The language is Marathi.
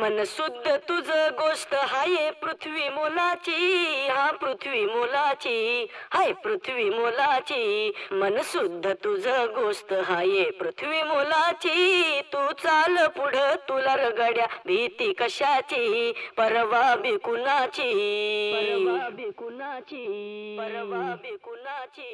मन शुद्ध तुझ गोष्ट हाय पृथ्वी मोलाची, हा पृथ्वी मोलाची, हाय पृथ्वी मोलाची. मन शुद्ध तुझ गोष्ट हाय पृथ्वी मोलाची. तू चाल पुढं तुला रगड्या भीती कशाची, परवा बी कुणाची, परवा बी कुणाची, परवा बी कुणाची.